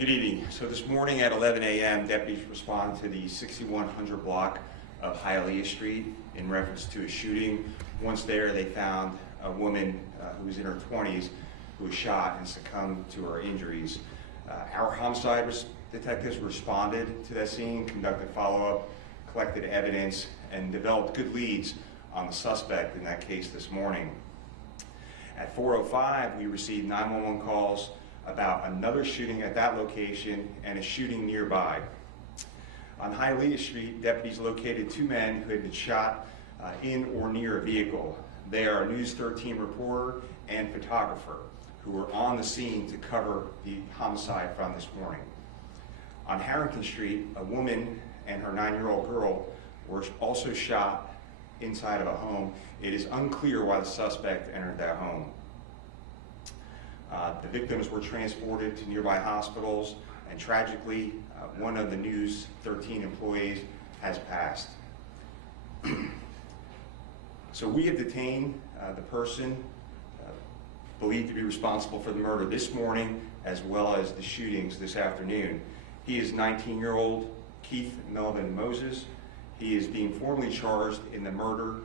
Good evening. So this morning at 11 a.m., deputies responded to the 6100 block of Hialeah Street in reference to a shooting. Once there, they found a woman who was in her 20s who was shot and succumbed to her injuries. Our homicide detectives responded to that scene, conducted follow-up, collected evidence, and developed good leads on the suspect in that case this morning. At 4:05, we received 911 calls about another shooting at that location and a shooting nearby. On Hialeah Street, deputies located two men who had been shot in or near a vehicle. They are a News 13 reporter and photographer who were on the scene to cover the homicide from this morning. On Harrington Street, a woman and her 9-year-old girl were also shot inside of a home. It is unclear why the suspect entered that home. The victims were transported to nearby hospitals, and tragically, one of the News 13 employees has passed. So we have detained the person believed to be responsible for the murder this morning, as well as the shootings this afternoon. He is 19-year-old Keith Melvin Moses. He is being formally charged in the murder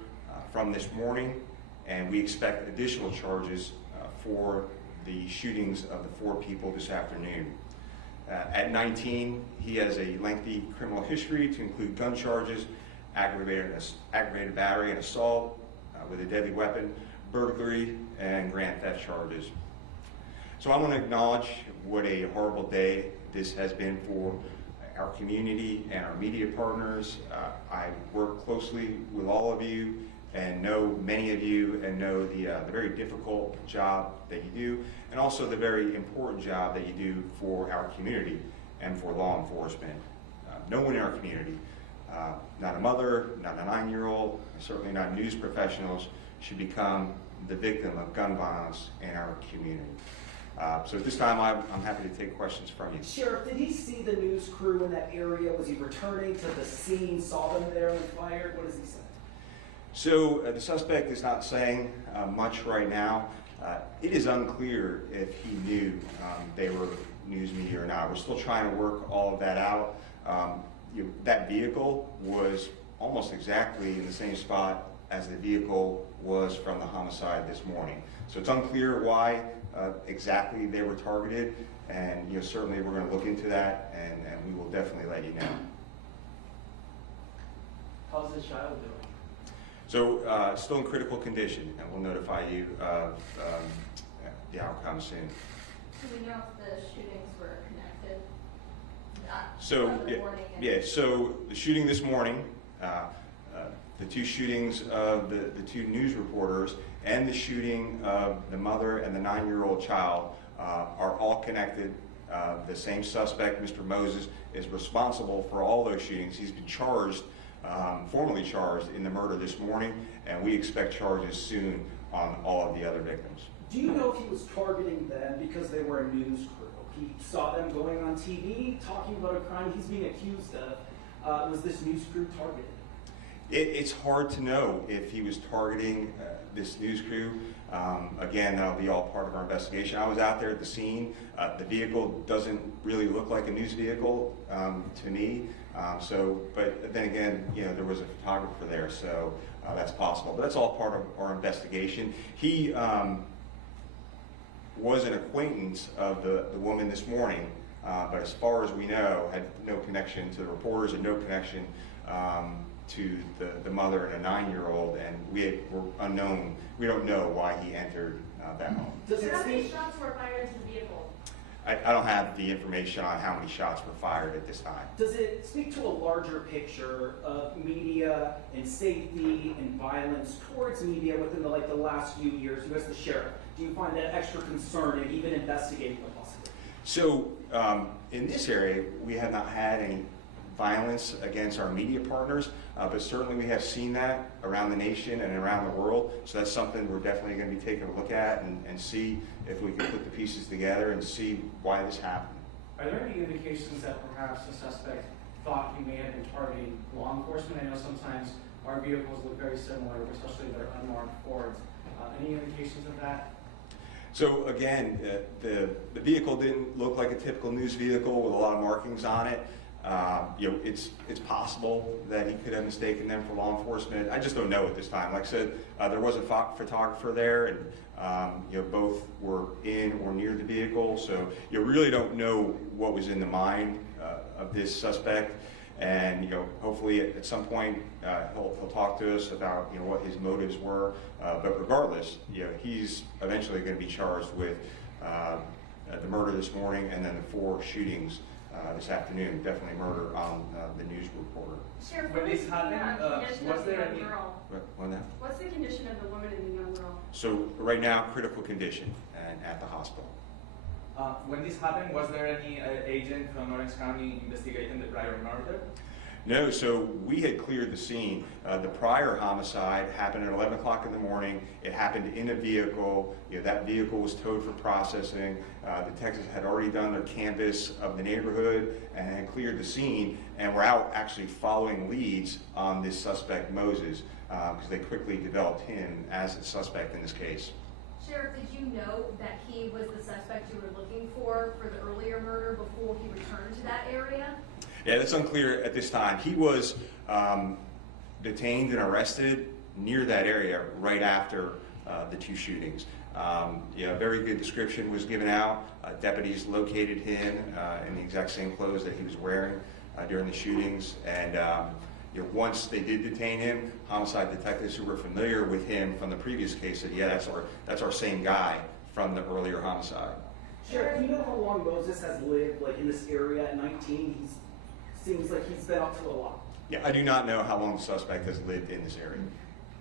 from this morning, and we expect additional charges for the shootings of the 4 people this afternoon. At 19, he has a lengthy criminal history to include gun charges, aggravated battery and assault with a deadly weapon, burglary, and grand theft charges. So I want to acknowledge what a horrible day this has been for our community and our media partners. I work closely with all of you and know many of you and know the very difficult job that you do, and also the very important job that you do for our community and for law enforcement. No one in our community, not a mother, not a 9-year-old, certainly not news professionals, should become the victim of gun violence in our community. So at this time, I'm happy to take questions from you. Sheriff, did he see the news crew in that area? Was he returning to the scene, saw them there and fired? What does he say? So the suspect is not saying much right now. It is unclear if he knew they were news media or not. We're still trying to work all of that out. That vehicle was almost exactly in the same spot as the vehicle was from the homicide this morning. So it's unclear why exactly they were targeted, and certainly we're going to look into that, and we will definitely let you know. How's the child doing? So still in critical condition, and we'll notify you of the outcome soon. Do we know if the shootings were connected? So the shooting this morning, the 2 shootings of the 2 news reporters, and the shooting of the mother and the 9-year-old child are all connected. The same suspect, Mr. Moses, is responsible for all those shootings. He's been charged, formally charged in the murder this morning, and we expect charges soon on all of the other victims. Do you know if he was targeting them because they were a news crew? He saw them going on TV, talking about a crime he's being accused of. Was this news crew targeted? It's hard to know if he was targeting this news crew. Again, that'll be all part of our investigation. I was out there at the scene. The vehicle doesn't really look like a news vehicle to me. But then again, there was a photographer there, so that's possible. But that's all part of our investigation. He was an acquaintance of the woman this morning, but as far as we know, had no connection to the reporters and no connection to the mother and a 9-year-old, and we're unknown. We don't know why he entered that home. How many shots were fired into the vehicle? I don't have the information on how many shots were fired at this time. Does it speak to a larger picture of media and safety and violence towards media within the last few years? You as the sheriff, do you find that extra concerning, even investigating the possibility? So in this area, we have not had any violence against our media partners, but certainly we have seen that around the nation and around the world. So that's something we're definitely going to be taking a look at and see if we can put the pieces together and see why this happened. Are there any indications that perhaps the suspect thought he may have been targeting law enforcement? I know sometimes our vehicles look very similar, especially if they're unmarked Fords. Any indications of that? So again, the vehicle didn't look like a typical news vehicle with a lot of markings on it. It's possible that he could have mistaken them for law enforcement. I just don't know at this time. Like I said, there was a photographer there, and both were in or near the vehicle, so you really don't know what was in the mind of this suspect. And hopefully at some point he'll talk to us about what his motives were. But regardless, he's eventually going to be charged with the murder this morning and then the 4 shootings this afternoon. Definitely murder on the news reporter. Sheriff, When what this is the happened, condition was of the there young any- girl? What now? What's the condition of the woman and the young girl? So right now, critical condition and at the hospital. When this happened, was there any agent from Orange County investigating the prior murder? No, so we had cleared the scene. The prior homicide happened at 11 o'clock in the morning. It happened in a vehicle. That vehicle was towed for processing. Detectives had already done their canvass of the neighborhood and had cleared the scene, and were out actually following leads on this suspect, Moses, because they quickly developed him as the suspect in this case. Sheriff, did you know that he was the suspect you were looking for the earlier murder before he returned to that area? Yeah, that's unclear at this time. He was detained and arrested near that area right after the 2 shootings. A very good description was given out. Deputies located him in the exact same clothes that he was wearing during the shootings. And once they did detain him, homicide detectives who were familiar with him from the previous case said, yeah, that's our same guy from the earlier homicide. Sheriff, do you know how long Moses has lived in this area at 19? Seems like he's been up to a lot. Yeah, I do not know how long the suspect has lived in this area.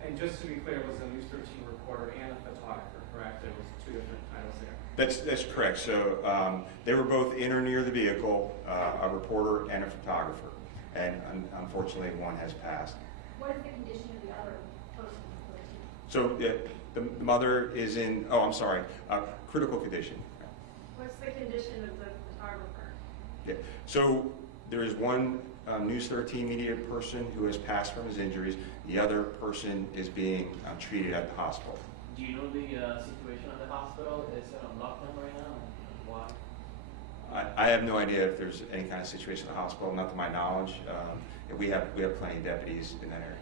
And just to be clear, it was a News 13 reporter and a photographer, correct? There was 2 different titles there. That's correct. So they were both in or near the vehicle, a reporter and a photographer. And unfortunately, one has passed. What is the condition of the other person? So the mother is in, critical condition. What's the condition of the photographer? Yeah. So there is one News 13 media person who has passed from his injuries. The other person is being treated at the hospital. Do you know the situation at the hospital? Is it on lockdown right now? Why? I have no idea if there's any kind of situation at the hospital, not to my knowledge. We have plenty of deputies in that area.